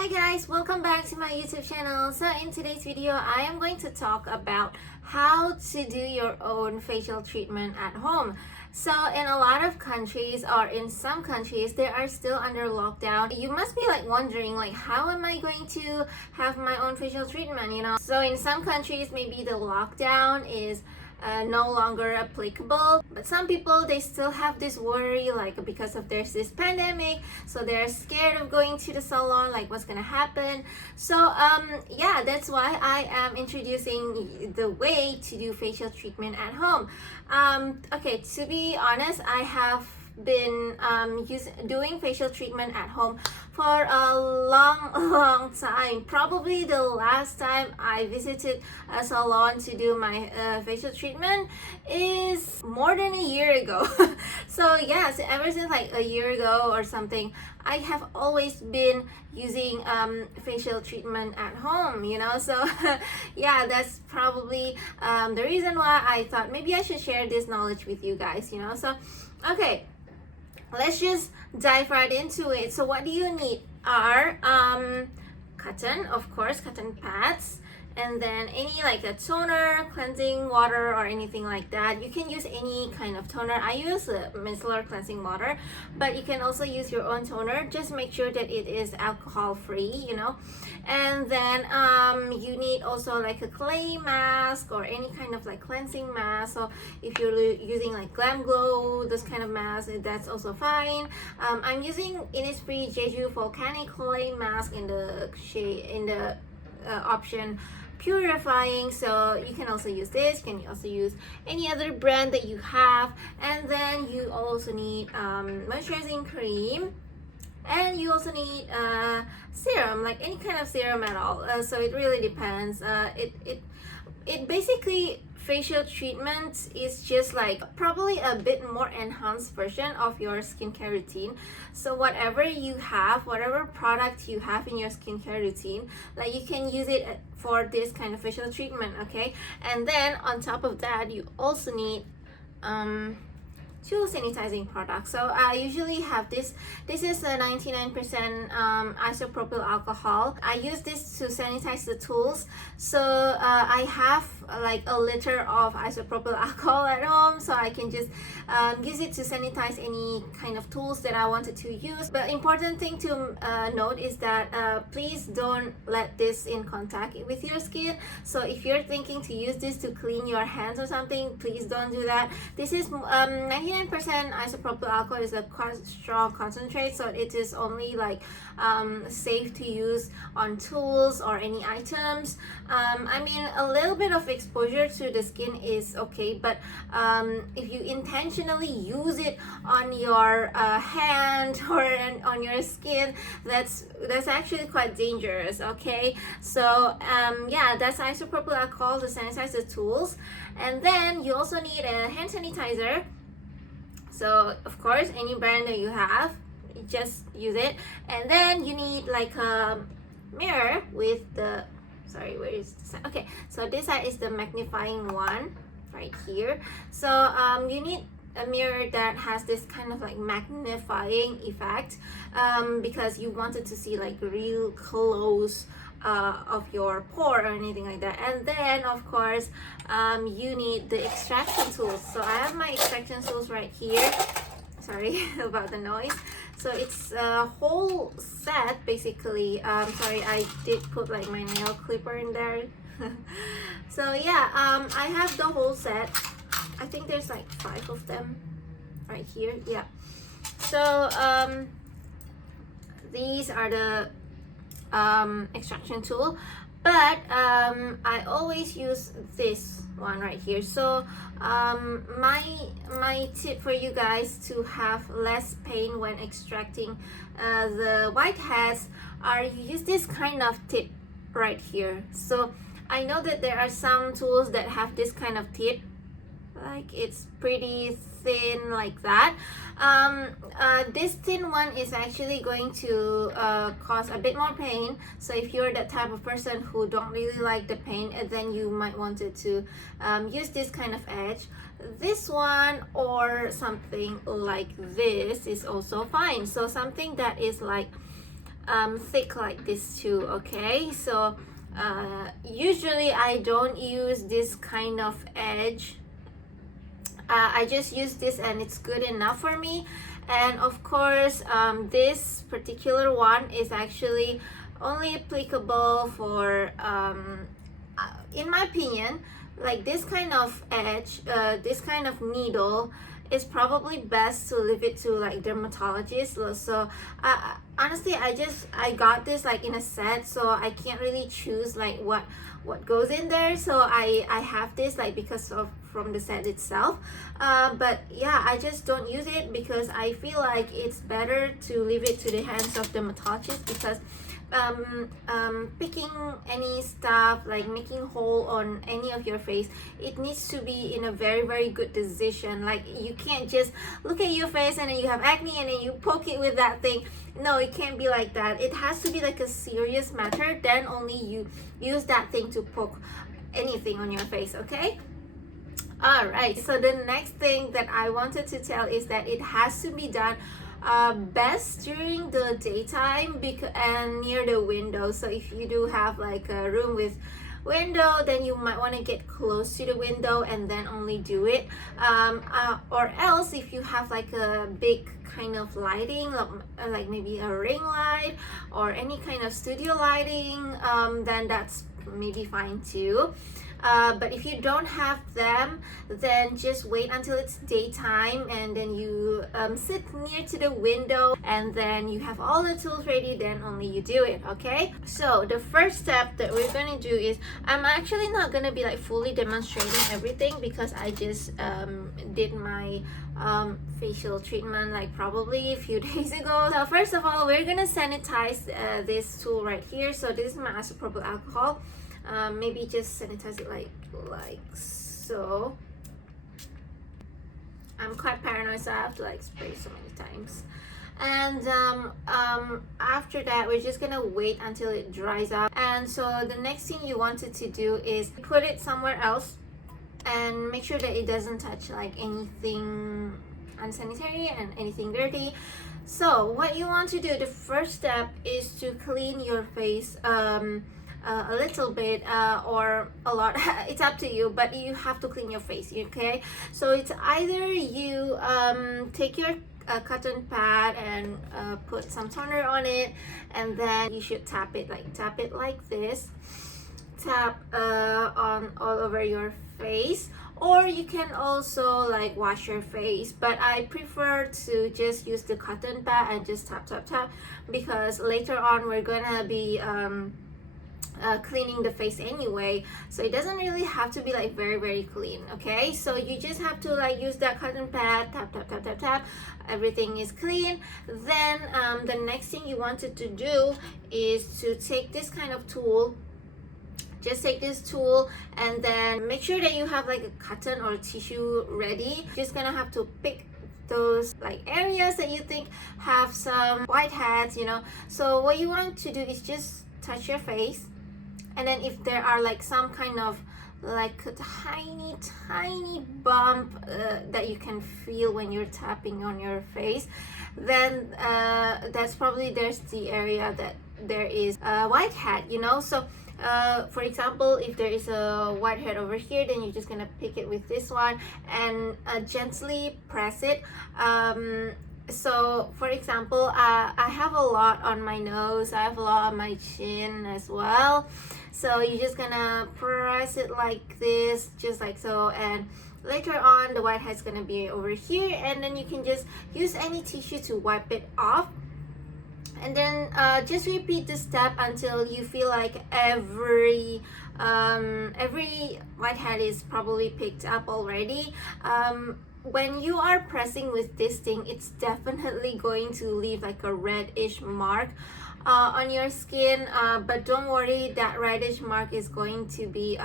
Hi guys, welcome back to my YouTube channel. So in today's video, I am going to talk about how to do your own facial treatment at home. So in a lot of countries, or in some countries, they are still under lockdown. You must be like wondering like, how am I going to have my own facial treatment, So in some countries, maybe the lockdown is no longer applicable, but some people, they still have this worry like because of there's this pandemic, so they're scared of going to the salon, like what's gonna happen. So yeah, that's why I am introducing the way to do facial treatment at home. Okay, to be honest, I have been doing facial treatment at home for a long time. Probably the last time I visited a salon to do my facial treatment is more than a year ago. So yes, ever since like a year ago or something, I have always been using facial treatment at home, so yeah, that's probably the reason why I thought maybe I should share this knowledge with you guys. So okay, let's just dive right into it. So what do you need are cotton, of course, cotton pads, and then any like a toner, cleansing water, or anything like that. You can use any kind of toner. I use a micellar cleansing water, but you can also use your own toner. Just make sure that it is alcohol free, and then you need also like a clay mask or any kind of like cleansing mask. So if you're using like Glam Glow, this kind of mask, that's also fine. I'm using Innisfree Jeju Volcanic Clay Mask in the option purifying, so you can also use this. You can also use any other brand that you have. And then you also need moisturizing cream, and you also need serum, like any kind of serum at all. So it really depends. It basically, facial treatment is just like probably a bit more enhanced version of your skincare routine. So whatever you have, whatever product you have in your skincare routine, like you can use it for this kind of facial treatment, okay? And then on top of that, you also need two sanitizing products. So I usually have this is a 99% isopropyl alcohol. I use this to sanitize the tools. So I have like a liter of isopropyl alcohol at home, so I can just use it to sanitize any kind of tools that I wanted to use. But important thing to note is that please don't let this in contact with your skin. So if you're thinking to use this to clean your hands or something, please don't do that. This is 99% isopropyl alcohol is a strong concentrate, so it is only like safe to use on tools or any items. I mean, a little bit of exposure to the skin is okay, but if you intentionally use it on your hand or on your skin, that's actually quite dangerous, okay? So yeah, that's isopropyl alcohol to sanitize the tools. And then you also need a hand sanitizer. So of course, any brand that you have, just use it. And then you need like a mirror with the, sorry, where is the side? Okay, so this side is the magnifying one right here. So you need a mirror that has this kind of like magnifying effect, because you wanted to see like real close of your pore or anything like that. And then of course you need the extraction tools. So I have my extraction tools right here. Sorry about the noise. So it's a whole set basically. Sorry, I did put like my nail clipper in there. So yeah, I have the whole set. I think there's like 5 of them right here. Yeah, so these are the extraction tool, but I always use this one right here. So my tip for you guys to have less pain when extracting the whiteheads are, you use this kind of tip right here. So I know that there are some tools that have this kind of tip, like it's pretty thin like that. This thin one is actually going to cause a bit more pain. So if you're that type of person who don't really like the pain, then you might want to use this kind of edge. This one or something like this is also fine. So something that is like thick like this too. Okay, so usually I don't use this kind of edge. I just use this and it's good enough for me. And of course, this particular one is actually only applicable for in my opinion, like this kind of edge, this kind of needle is probably best to leave it to like dermatologists. So honestly, I got this like in a set, so I can't really choose like what goes in there. So I have this like because of from the set itself, but yeah, I just don't use it because I feel like it's better to leave it to the hands of dermatologists, because picking any stuff, like making hole on any of your face, it needs to be in a very good decision. Like you can't just look at your face and then you have acne and then you poke it with that thing. No, it can't be like that. It has to be like a serious matter, then only you use that thing to poke anything on your face. Okay, all right, so the next thing that I wanted to tell is that it has to be done best during the daytime and near the window. So if you do have like a room with window, then you might want to get close to the window and then only do it, or else if you have like a big kind of lighting, like maybe a ring light or any kind of studio lighting, then that's maybe fine too. But if you don't have them, then just wait until it's daytime and then you sit near to the window and then you have all the tools ready, then only you do it. Okay, so the first step that we're going to do is, I'm actually not going to be like fully demonstrating everything because I just did my facial treatment like probably a few days ago. So first of all, we're gonna sanitize this tool right here. So this is my isopropyl alcohol. Maybe just sanitize it like so. I'm quite paranoid, so I have to like spray so many times. And after that, we're just gonna wait until it dries up. And so the next thing you wanted to do is put it somewhere else and make sure that it doesn't touch like anything unsanitary and anything dirty. So what you want to do, the first step is to clean your face a little bit or a lot. It's up to you, but you have to clean your face. Okay, so it's either you take your cotton pad and put some toner on it, and then you should tap it like this. Tap on all over your face, or you can also like wash your face, but I prefer to just use the cotton pad and just tap because later on we're gonna be cleaning the face anyway, so it doesn't really have to be like very clean. Okay, so you just have to like use that cotton pad, tap, everything is clean. Then the next thing you wanted to do is to take this kind of tool. Just take this tool and then make sure that you have like a cotton or tissue ready. Just gonna have to pick those like areas that you think have some whiteheads, you know. So what you want to do is just touch your face, and then if there are like some kind of like a tiny bump that you can feel when you're tapping on your face, then that's probably there's the area that there is a whitehead, you know. So for example, if there is a whitehead over here, then you're just gonna pick it with this one and gently press it. So for example, I have a lot on my nose, I have a lot on my chin as well. So you're just gonna press it like this, just like so, and later on the whitehead's gonna be over here, and then you can just use any tissue to wipe it off. And then just repeat the step until you feel like every whitehead is probably picked up already. When you are pressing with this thing, it's definitely going to leave like a reddish mark on your skin, but don't worry, that reddish mark is going to be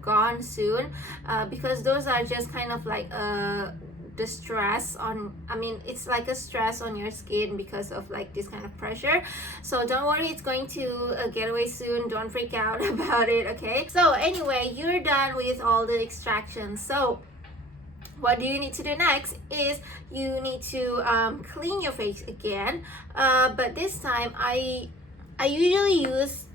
gone soon, because those are just kind of like the stress on, I mean, it's like a stress on your skin because of like this kind of pressure. So don't worry, it's going to get away soon. Don't freak out about it. Okay, so anyway, you're done with all the extractions. So what do you need to do next is you need to clean your face again, but this time I usually use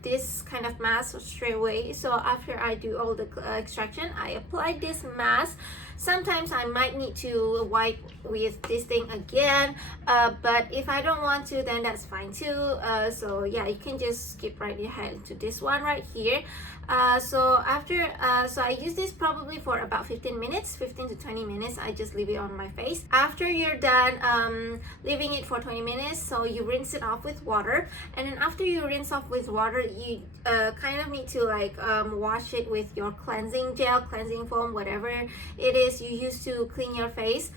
this kind of mask straight away. So after I do all the extraction, I apply this mask. Sometimes I might need to wipe with this thing again, but if I don't want to, then that's fine too. So yeah, you can just skip right ahead to this one right here. So I use this probably for about 15 minutes, 15 to 20 minutes. I just leave it on my face. After you're done leaving it for 20 minutes, so you rinse it off with water, and then after you rinse off with water, you kind of need to like wash it with your cleansing gel, cleansing foam, whatever it is you use to clean your face.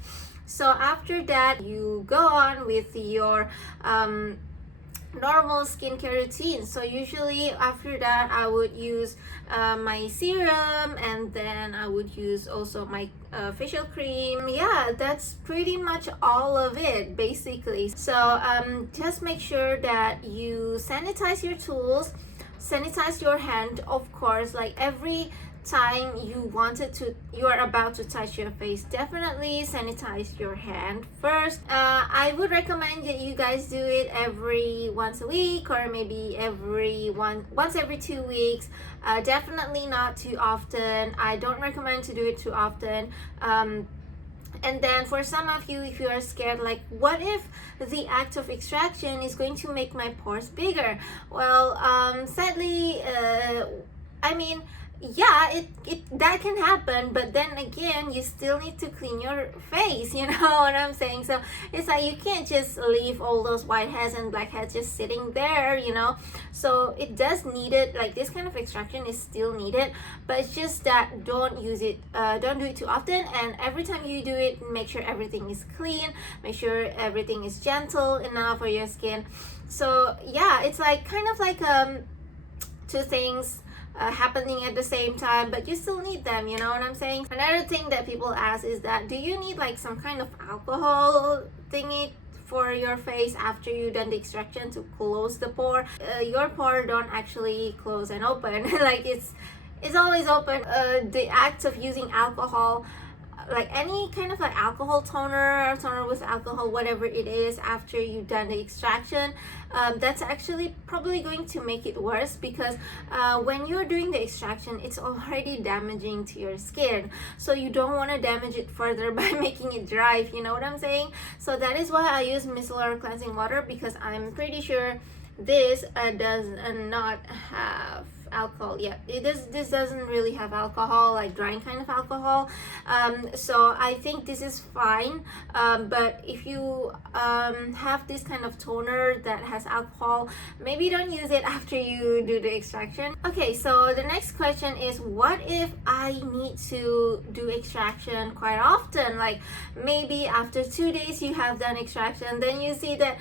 So after that, you go on with your normal skincare routine. So usually after that, I would use my serum, and then I would use also my facial cream. Yeah, that's pretty much all of it basically. So just make sure that you sanitize your tools, sanitize your hand, of course, like every time you are about to touch your face, definitely sanitize your hand first. I would recommend that you guys do it every once a week, or maybe once every 2 weeks. Definitely not too often. I don't recommend to do it too often. And then for some of you, if you are scared, like what if the act of extraction is going to make my pores bigger? Well, sadly, I mean, yeah, it that can happen, but then again, you still need to clean your face, you know what I'm saying? So it's like you can't just leave all those whiteheads and blackheads just sitting there, you know. So it does need it, like this kind of extraction is still needed, but it's just that don't do it too often, and every time you do it, make sure everything is clean, make sure everything is gentle enough for your skin. So yeah, it's like kind of like two things happening at the same time, but you still need them, you know what I'm saying? Another thing that people ask is that, do you need like some kind of alcohol thingy for your face after you done the extraction to close the pore? Your pore don't actually close and open like it's always open. The act of using alcohol, like any kind of like alcohol toner or toner with alcohol, whatever it is, after you've done the extraction, that's actually probably going to make it worse, because when you're doing the extraction, it's already damaging to your skin, so you don't want to damage it further by making it dry, if you know what I'm saying. So that is why I use micellar cleansing water, because I'm pretty sure this does not have alcohol. Yeah, this doesn't really have alcohol, like drying kind of alcohol. So I think this is fine, but if you have this kind of toner that has alcohol, maybe don't use it after you do the extraction. Okay, so the next question is, what if I need to do extraction quite often? Like maybe after 2 days you have done extraction, then you see that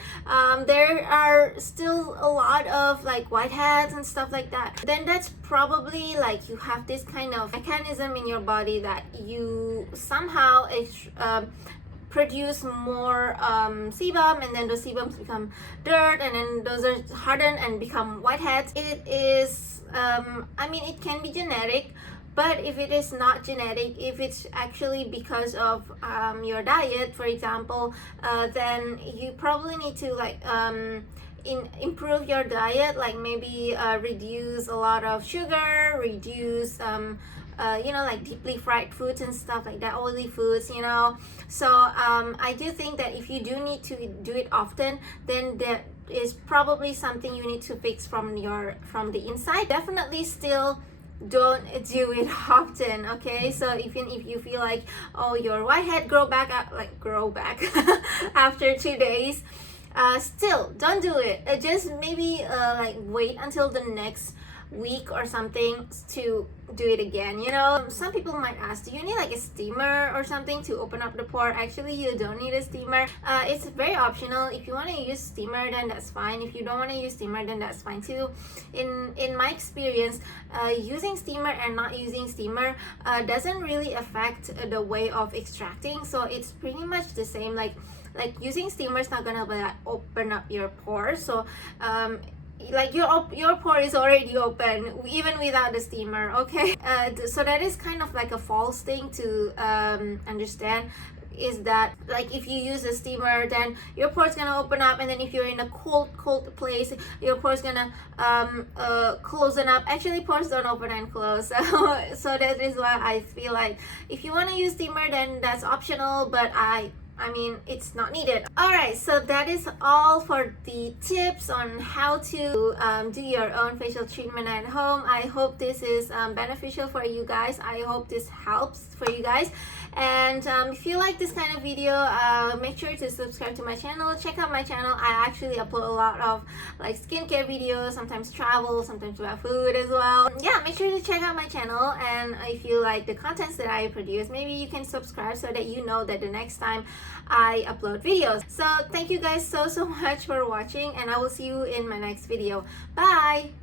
there are still a lot of like whiteheads and stuff like that. Then that's probably like you have this kind of mechanism in your body that you somehow produce more sebum, and then those sebums become dirt, and then those are hardened and become whiteheads. It is I mean, it can be genetic, but if it is not genetic, if it's actually because of your diet, for example, then you probably need to like improve your diet, like maybe reduce a lot of sugar, reduce you know, like deeply fried foods and stuff like that, oily foods, you know. So I do think that if you do need to do it often, then that is probably something you need to fix from the inside. Definitely still don't do it often, okay? So if you feel like, oh, your whitehead grow back after 2 days, still don't do it. Just maybe like wait until the next week or something to do it again, you know. Some people might ask, do you need like a steamer or something to open up the pore? Actually, you don't need a steamer. It's very optional. If you want to use steamer, then that's fine. If you don't want to use steamer, then that's fine too. In my experience, using steamer and not using steamer doesn't really affect the way of extracting, so it's pretty much the same. Like using steamer is not gonna open up your pores, so like your pore is already open even without the steamer. Okay, so that is kind of like a false thing to understand, is that like if you use a steamer, then your pores gonna open up, and then if you're in a cold place, your pores gonna close up. Actually, pores don't open and close, so that is why I feel like if you want to use steamer, then that's optional, but I mean, it's not needed. Alright, so that is all for the tips on how to do your own facial treatment at home. I hope this is beneficial for you guys. I hope this helps for you guys. And if you like this kind of video, make sure to subscribe to my channel. Check out my channel. I actually upload a lot of like skincare videos, sometimes travel, sometimes about food as well. Yeah, make sure to check out my channel, and if you like the contents that I produce, maybe you can subscribe so that you know that the next time I upload videos. So thank you guys so much for watching, and I will see you in my next video. Bye!